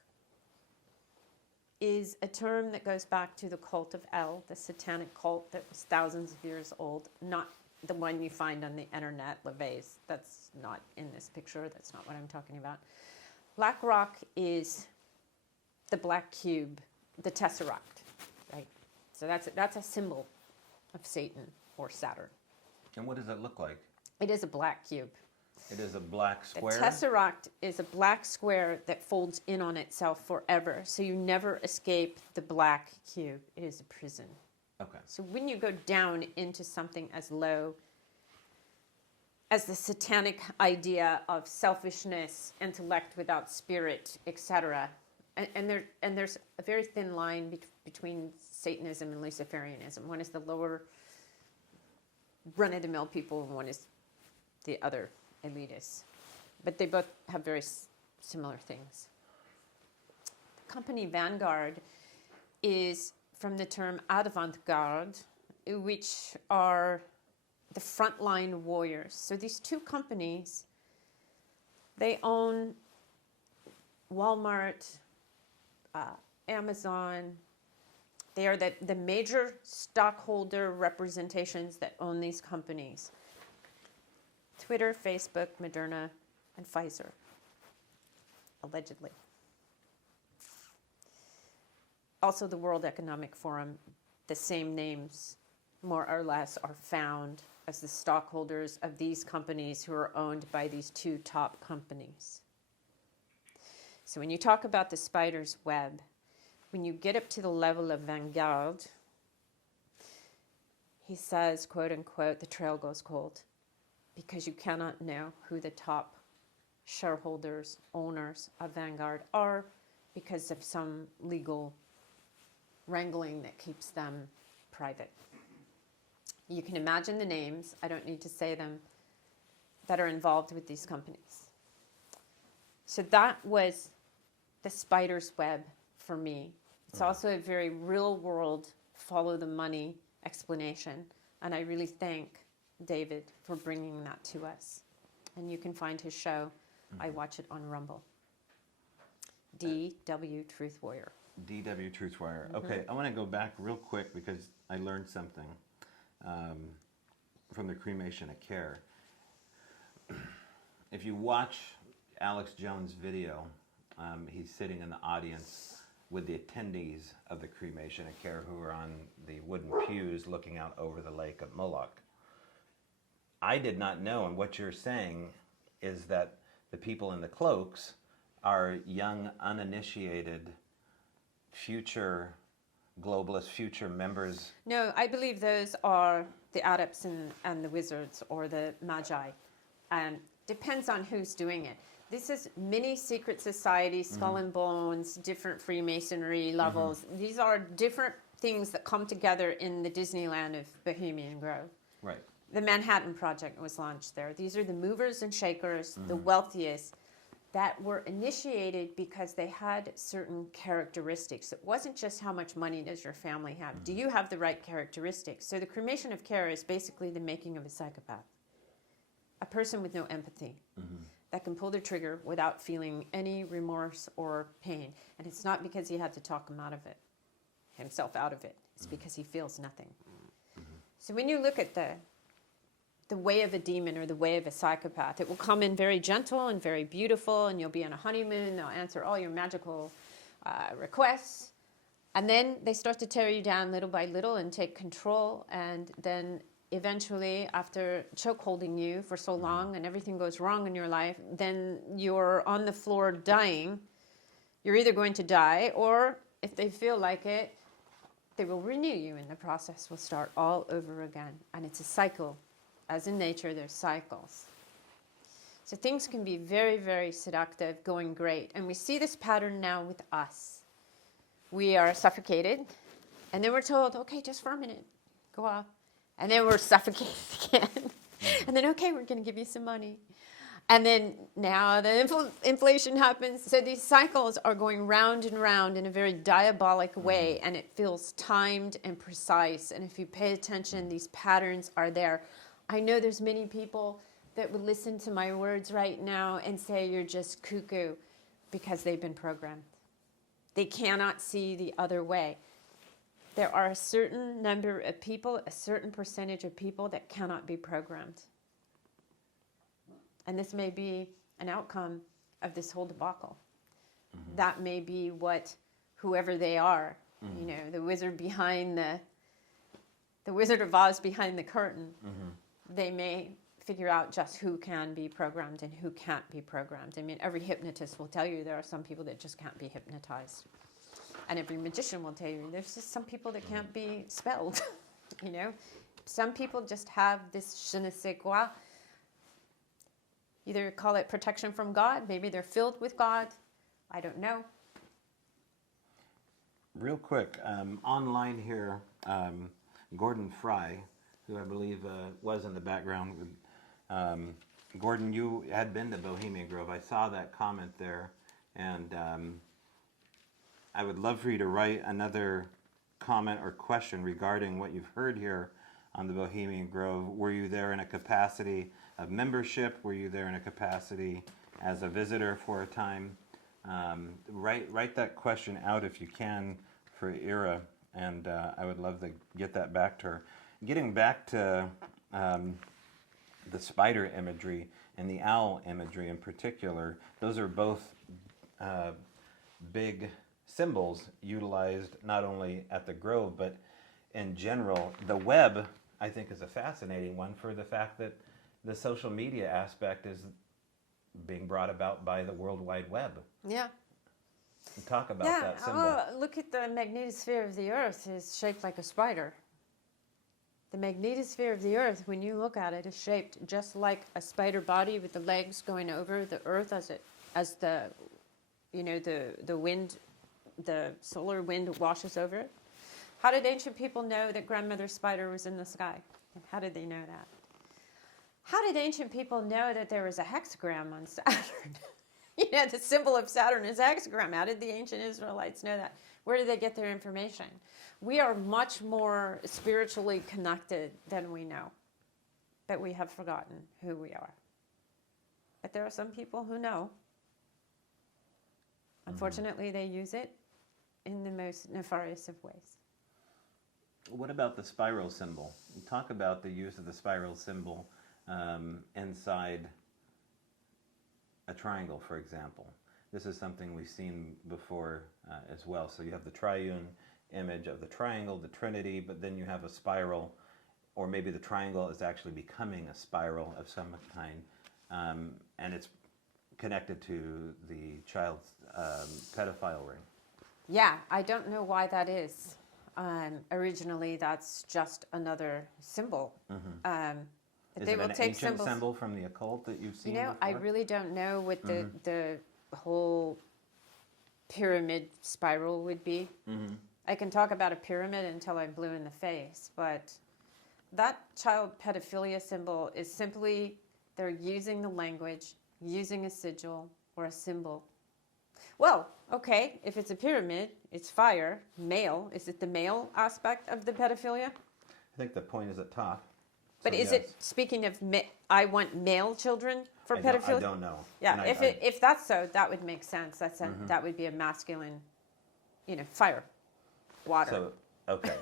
is a term that goes back to the cult of El, the satanic cult that was thousands of years old, not the one you find on the internet, LeVay's. That's not in this picture. That's not what I'm talking about. BlackRock is the black cube, the tesseract, right? So that's a symbol of Satan or Saturn. And what does it look like? It is a black cube. It is a black square? The tesseract is a black square that folds in on itself forever, so you never escape the black cube. It is a prison. Okay. So when you go down into something as low as the satanic idea of selfishness, intellect without spirit, etc., and there's a very thin line between Satanism and Luciferianism. One is the lower run-of-the-mill people, and one is the other elitists. But they both have very similar things. The company Vanguard is from the term avant-garde, which are the frontline warriors. So these two companies, they own Walmart, Amazon. They are the major stockholder representations that own these companies. Twitter, Facebook, Moderna, and Pfizer, allegedly. Also, the World Economic Forum, the same names, more or less, are found as the stockholders of these companies who are owned by these two top companies. So when you talk about the spider's web, when you get up to the level of Vanguard, he says, quote unquote, the trail goes cold because you cannot know who the top shareholders, owners of Vanguard are because of some legal wrangling that keeps them private. You can imagine the names, I don't need to say them, that are involved with these companies. So that was the spider's web for me. It's also a very real world, follow the money explanation. And I really thank David for bringing that to us. And you can find his show. I watch it on Rumble. DW Truth Warrior. DW Truth Warrior. Okay, I want to go back real quick because I learned something from the Cremation of Care. If you watch Alex Jones' video, he's sitting in the audience with the attendees of the Cremation of Care who are on the wooden pews looking out over the lake of Moloch. I did not know, and what you're saying is that the people in the cloaks are young, uninitiated, future globalists, future members. No, I believe those are the adepts and the wizards or the magi. Depends on who's doing it. This is many secret societies, skull and bones, different Freemasonry levels. These are different things that come together in the Disneyland of Bohemian Grove. Right. The Manhattan Project was launched there. These are the movers and shakers, the wealthiest, that were initiated because they had certain characteristics. It wasn't just how much money does your family have. Do you have the right characteristics? So the Cremation of Care is basically the making of a psychopath. A person with no empathy that can pull the trigger without feeling any remorse or pain. And it's not because he had to talk himself out of it. It's because he feels nothing. So when you look at the way of a demon or the way of a psychopath, it will come in very gentle and very beautiful, and you'll be on a honeymoon. They'll answer all your magical requests. And then they start to tear you down little by little and take control. And then eventually, after chokeholding you for so long and everything goes wrong in your life, then you're on the floor dying. You're either going to die, or if they feel like it, they will renew you, and the process will start all over again. And it's a cycle. As in nature, there's cycles. So things can be very, very seductive, going great. And we see this pattern now with us. We are suffocated, and then we're told, okay, just for a minute, go off. And then we're suffocated again. And then, okay, we're going to give you some money. And then now the inflation happens. So these cycles are going round and round in a very diabolic way, and it feels timed and precise. And if you pay attention, these patterns are there. I know there's many people that would listen to my words right now and say you're just cuckoo because they've been programmed. They cannot see the other way. There are a certain number of people, a certain percentage of people that cannot be programmed. And this may be an outcome of this whole debacle. Mm-hmm. That may be what whoever they are, you know, the Wizard of Oz behind the curtain, they may figure out just who can be programmed and who can't be programmed. I mean, every hypnotist will tell you there are some people that just can't be hypnotized. And every magician will tell you there's just some people that can't be spelled, you know. Some people just have this je ne sais quoi. Either call it protection from God, maybe they're filled with God, I don't know. Real quick, online here, Gordon Fry, who I believe was in the background. Gordon, you had been to Bohemian Grove. I saw that comment there, and I would love for you to write another comment or question regarding what you've heard here on the Bohemian Grove. Were you there in a capacity of membership? Were you there in a capacity as a visitor for a time? Write that question out if you can for Eira, and I would love to get that back to her. Getting back to the spider imagery and the owl imagery in particular, those are both big symbols utilized not only at the Grove, but in general. The web, I think, is a fascinating one for the fact that the social media aspect is being brought about by the World Wide Web. Yeah. Talk about that symbol. Oh, look at the magnetosphere of the Earth is shaped like a spider. The magnetosphere of the Earth, when you look at it, is shaped just like a spider body with the legs going over the Earth as the wind, the solar wind washes over it. How did ancient people know that Grandmother Spider was in the sky? And how did they know that? How did ancient people know that there was a hexagram on Saturn? You know, the symbol of Saturn is a hexagram. How did the ancient Israelites know that? Where did they get their information? We are much more spiritually connected than we know, but we have forgotten who we are. But there are some people who know. Unfortunately, they use it in the most nefarious of ways. What about the spiral symbol? Talk about the use of the spiral symbol inside a triangle, for example. This is something we've seen before as well. So you have the triune image of the triangle, the Trinity, but then you have a spiral, or maybe the triangle is actually becoming a spiral of some kind, and it's connected to the child's pedophile ring. Yeah, I don't know why that is. Originally, that's just another symbol. Is it an ancient symbol from the occult that you've seen? You know, before? I really don't know what the whole pyramid spiral would be. I can talk about a pyramid until I'm blue in the face, but that child pedophilia symbol is simply they're using the language, using a sigil or a symbol. Well, okay, if it's a pyramid, it's fire, male. Is it the male aspect of the pedophilia? I think the point is at top. But so is it, speaking of, I want male children for pedophilia? I don't know. Yeah, if that's so, that would make sense. That would be a masculine, fire, water. So, okay.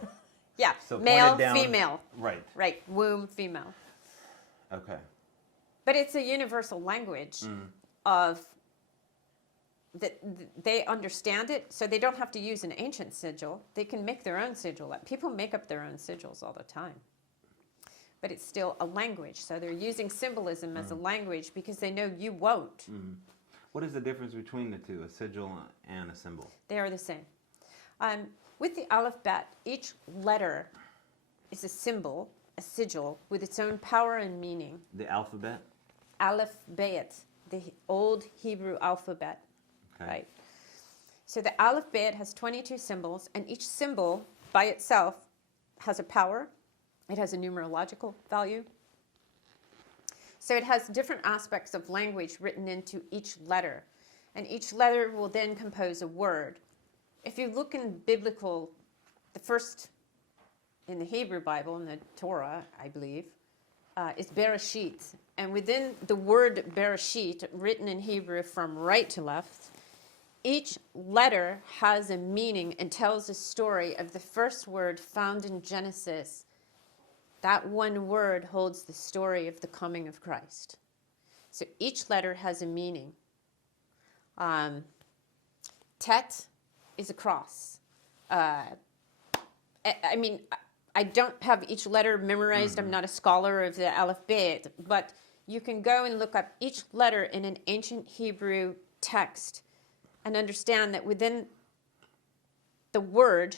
Yeah, so male, down, female. Right. Right, womb, female. Okay. But it's a universal language of that they understand it, so they don't have to use an ancient sigil. They can make their own sigil up. People make up their own sigils all the time. But it's still a language, so they're using symbolism as a language because they know you won't. What is the difference between the two, a sigil and a symbol? They are the same. With the alphabet, each letter is a symbol, a sigil, with its own power and meaning. The alphabet? Aleph-bet, the old Hebrew alphabet. Okay. Right. So the alphabet has 22 symbols, and each symbol by itself has a power. It has a numerological value. So it has different aspects of language written into each letter. And each letter will then compose a word. If you look in biblical, the first in the Hebrew Bible, in the Torah, I believe, is Bereshit. And within the word Bereshit, written in Hebrew from right to left, each letter has a meaning and tells a story of the first word found in Genesis. That one word holds the story of the coming of Christ. So each letter has a meaning. Tet is a cross. I don't have each letter memorized. I'm not a scholar of the Aleph Bet, but you can go and look up each letter in an ancient Hebrew text and understand that within the word,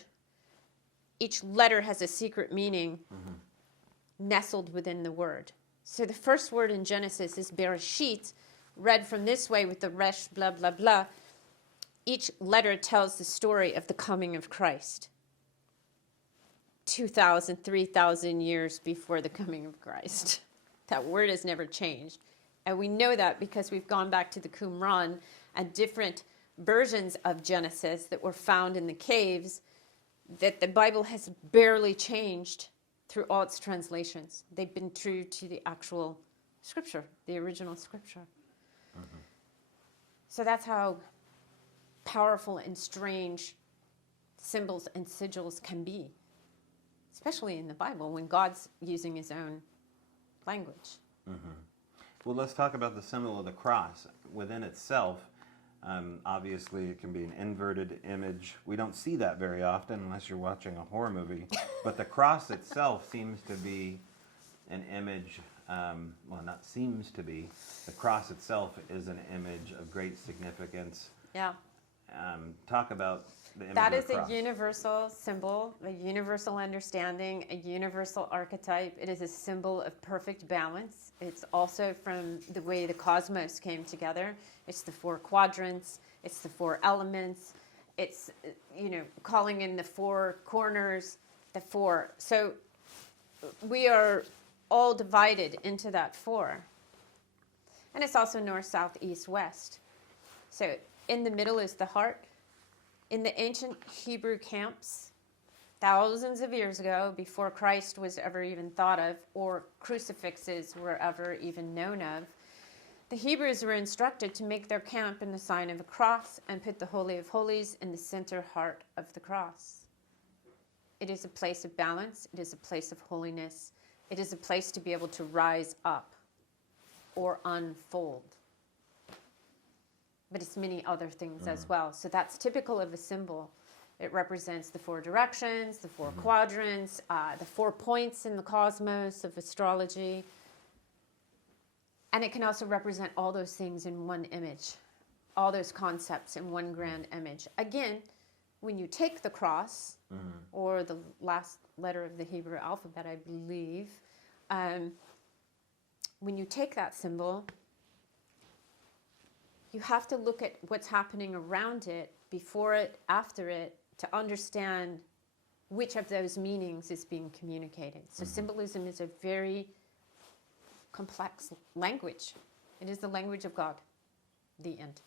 each letter has a secret meaning nestled within the word. So the first word in Genesis is Bereshit, read from this way with the resh, blah, blah, blah. Each letter tells the story of the coming of Christ. 2,000, 3,000 years before the coming of Christ. That word has never changed. And we know that because we've gone back to the Qumran and different versions of Genesis that were found in the caves, that the Bible has barely changed through all its translations. They've been true to the actual scripture, the original scripture. So that's how powerful and strange symbols and sigils can be, especially in the Bible when God's using his own language. Well, let's talk about the symbol of the cross. Within itself, obviously it can be an inverted image. We don't see that very often unless you're watching a horror movie. But the cross itself seems to be an image, well, not seems to be. The cross itself is an image of great significance. Yeah. Talk about the image That of is the cross. a universal symbol, a universal understanding, a universal archetype. It is a symbol of perfect balance. It's also from the way the cosmos came together. It's the four quadrants. It's the four elements. It's, calling in the four corners, the four. So we are all divided into that four. And it's also north, south, east, west. So in the middle is the heart. In the ancient Hebrew camps, thousands of years ago, before Christ was ever even thought of, or crucifixes were ever even known of, the Hebrews were instructed to make their camp in the sign of a cross and put the Holy of Holies in the center heart of the cross. It is a place of balance. It is a place of holiness. It is a place to be able to rise up or unfold. But it's many other things as well. So that's typical of a symbol. It represents the four directions, the four quadrants, the 4 points in the cosmos of astrology. And it can also represent all those things in one image, all those concepts in one grand image. Again, when you take the cross, or the last letter of the Hebrew alphabet, I believe, when you take that symbol, you have to look at what's happening around it, before it, after it, to understand which of those meanings is being communicated. So symbolism is a very complex language. It is the language of God. The end.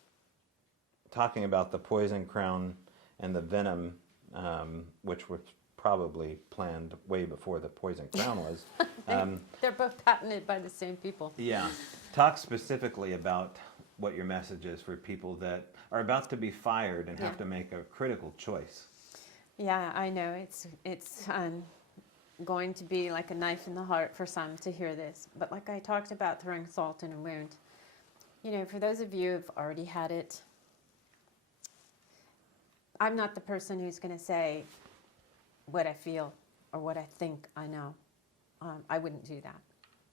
Talking about the poison crown and the venom, which was probably planned way before the poison crown was. They're both patented by the same people. Yeah. Talk specifically about what your message is for people that are about to be fired and have to make a critical choice. Yeah, I know. It's going to be like a knife in the heart for some to hear this. But like I talked about throwing salt in a wound, for those of you who've already had it, I'm not the person who's going to say what I feel or what I think I know. I wouldn't do that.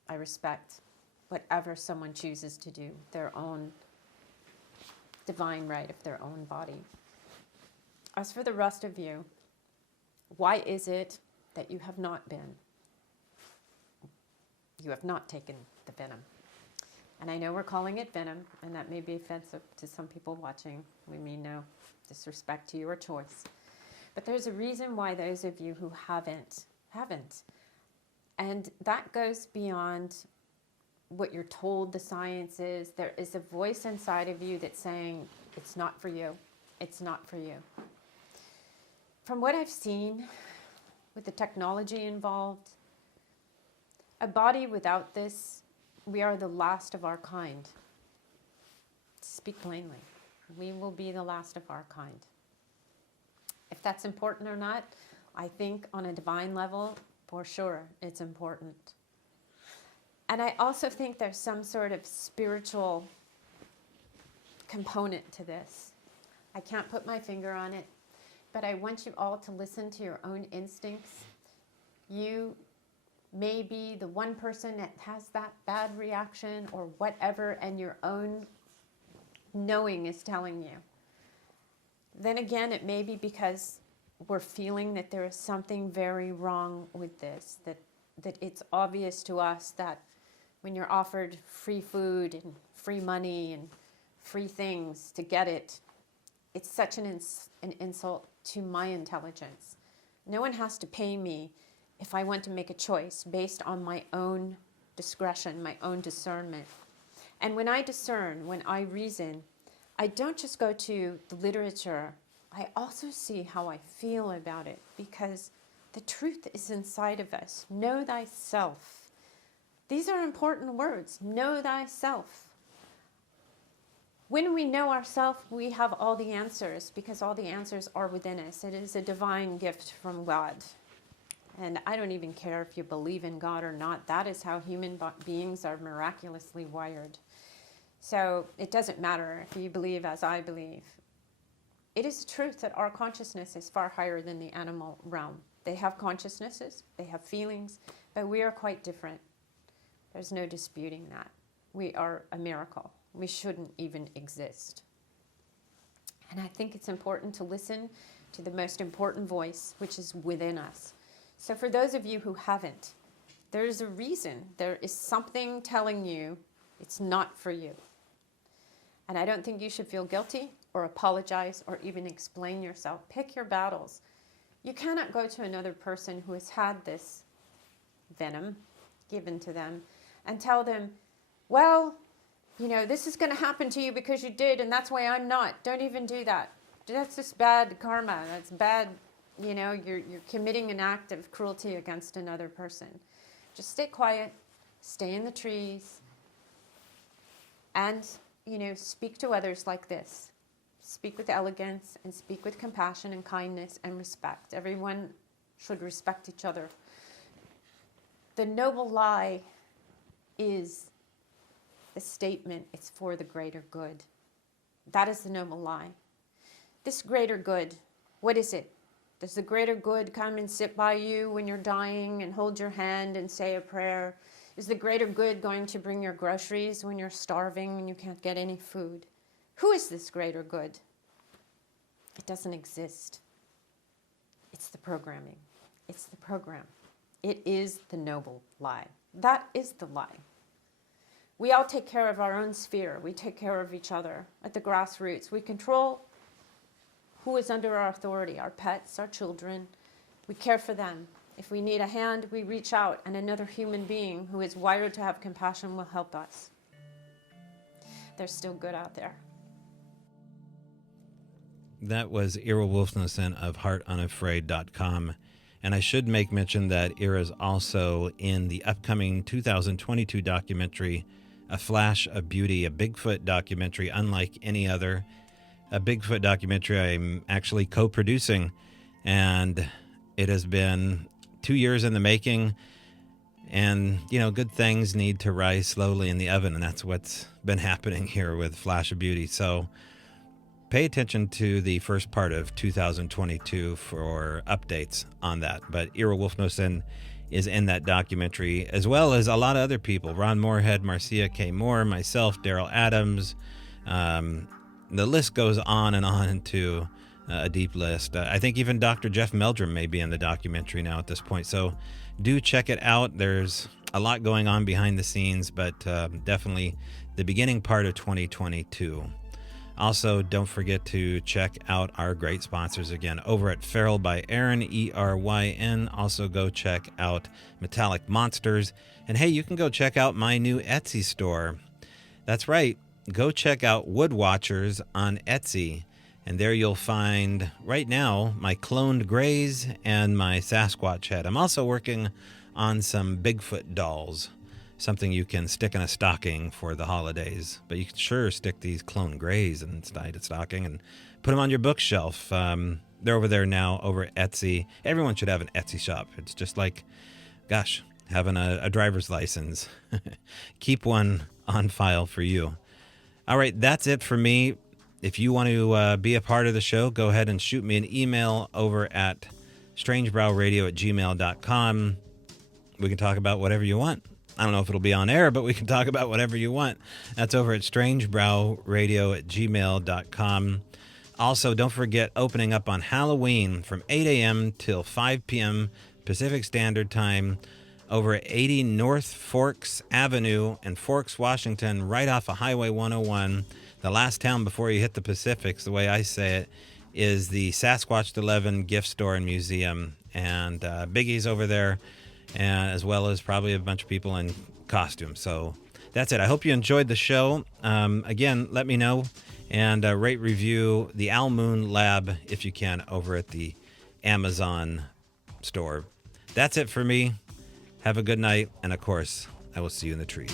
I respect whatever someone chooses to do, their own divine right of their own body. As for the rest of you, why is it that you have not taken the venom? And I know we're calling it venom, and that may be offensive to some people watching. We mean no disrespect to your choice. But there's a reason why those of you who haven't. And that goes beyond what you're told the science is. There is a voice inside of you that's saying, it's not for you. It's not for you. From what I've seen with the technology involved, a body without this, we are the last of our kind. To speak plainly, we will be the last of our kind. If that's important or not, I think on a divine level, for sure, it's important. And I also think there's some sort of spiritual component to this. I can't put my finger on it, but I want you all to listen to your own instincts. You may be the one person that has that bad reaction or whatever, and your own knowing is telling you. Then again, it may be because we're feeling that there is something very wrong with this, that it's obvious to us that when you're offered free food and free money and free things to get it, it's such an insult to my intelligence. No one has to pay me if I want to make a choice based on my own discretion, my own discernment. And when I discern, when I reason, I don't just go to the literature, I also see how I feel about it, because the truth is inside of us. Know thyself. These are important words. Know thyself. When we know ourselves, we have all the answers, because all the answers are within us. It is a divine gift from God. And I don't even care if you believe in God or not. That is how human beings are miraculously wired. So it doesn't matter if you believe as I believe. It is the truth that our consciousness is far higher than the animal realm. They have consciousnesses, they have feelings, but we are quite different. There's no disputing that. We are a miracle. We shouldn't even exist. And I think it's important to listen to the most important voice, which is within us. So for those of you who haven't, there's a reason. There is something telling you it's not for you. And I don't think you should feel guilty or apologize or even explain yourself. Pick your battles. You cannot go to another person who has had this venom given to them and tell them, well, you know, this is going to happen to you because you did, and that's why I'm not. Don't even do that. That's just bad karma. That's bad, you know, you're committing an act of cruelty against another person. Just stay quiet, stay in the trees, and, you know, speak to others like this. Speak with elegance and speak with compassion and kindness and respect. Everyone should respect each other. The noble lie is the statement, it's for the greater good. That is the noble lie. This greater good, what is it? Does the greater good come and sit by you when you're dying and hold your hand and say a prayer? Is the greater good going to bring your groceries when you're starving and you can't get any food? Who is this greater good? It doesn't exist. It's the programming. It's the program. It is the noble lie. That is the lie. We all take care of our own sphere. We take care of each other at the grassroots. We control who is under our authority, our pets, our children. We care for them. If we need a hand, we reach out, and another human being who is wired to have compassion will help us. There's still good out there. That was Eira Wulfnothsson of HeartUnafraid.com. And I should make mention that Eira's also in the upcoming 2022 documentary, A Flash of Beauty, a Bigfoot documentary unlike any other. A Bigfoot documentary I'm actually co-producing, and it has been 2 years in the making. And, you know, good things need to rise slowly in the oven, and that's what's been happening here with Flash of Beauty. So pay attention to the first part of 2022 for updates on that. But Eira Wulfnothsson is in that documentary, as well as a lot of other people. Ron Moorhead, Marcia K. Moore, myself, Daryl Adams. The list goes on and on into a deep list. I think even Dr. Jeff Meldrum may be in the documentary now at this point. So do check it out. There's a lot going on behind the scenes, but definitely the beginning part of 2022. Also, don't forget to check out our great sponsors again over at Feral by Aaron, ERYN. Also, go check out Metallic Monsters. And hey, you can go check out my new Etsy store. That's right. Go check out Wood Watchers on Etsy. And there you'll find, right now, my cloned Greys and my Sasquatch head. I'm also working on some Bigfoot dolls, something you can stick in a stocking for the holidays. But you can sure stick these cloned Greys inside a stocking and put them on your bookshelf. They're over there now over at Etsy. Everyone should have an Etsy shop. It's just like, gosh, having a driver's license. Keep one on file for you. All right, that's it for me. If you want to be a part of the show, go ahead and shoot me an email over at strangebrowradio@gmail.com. We can talk about whatever you want. I don't know if it'll be on air, but we can talk about whatever you want. That's over at strangebrowradio@gmail.com. Also, don't forget, opening up on Halloween from 8 a.m. till 5 p.m. Pacific Standard Time over at 80 North Forks Avenue in Forks, Washington, right off of Highway 101. The last town before you hit the Pacifics, the way I say it, is the Sasquatch 11 gift store and museum. And Biggie's over there, and as well as probably a bunch of people in costume. So that's it. I hope you enjoyed the show. Again, let me know and rate, review the Al Moon Lab if you can over at the Amazon store. That's it for me. Have a good night, and of course, I will see you in the trees.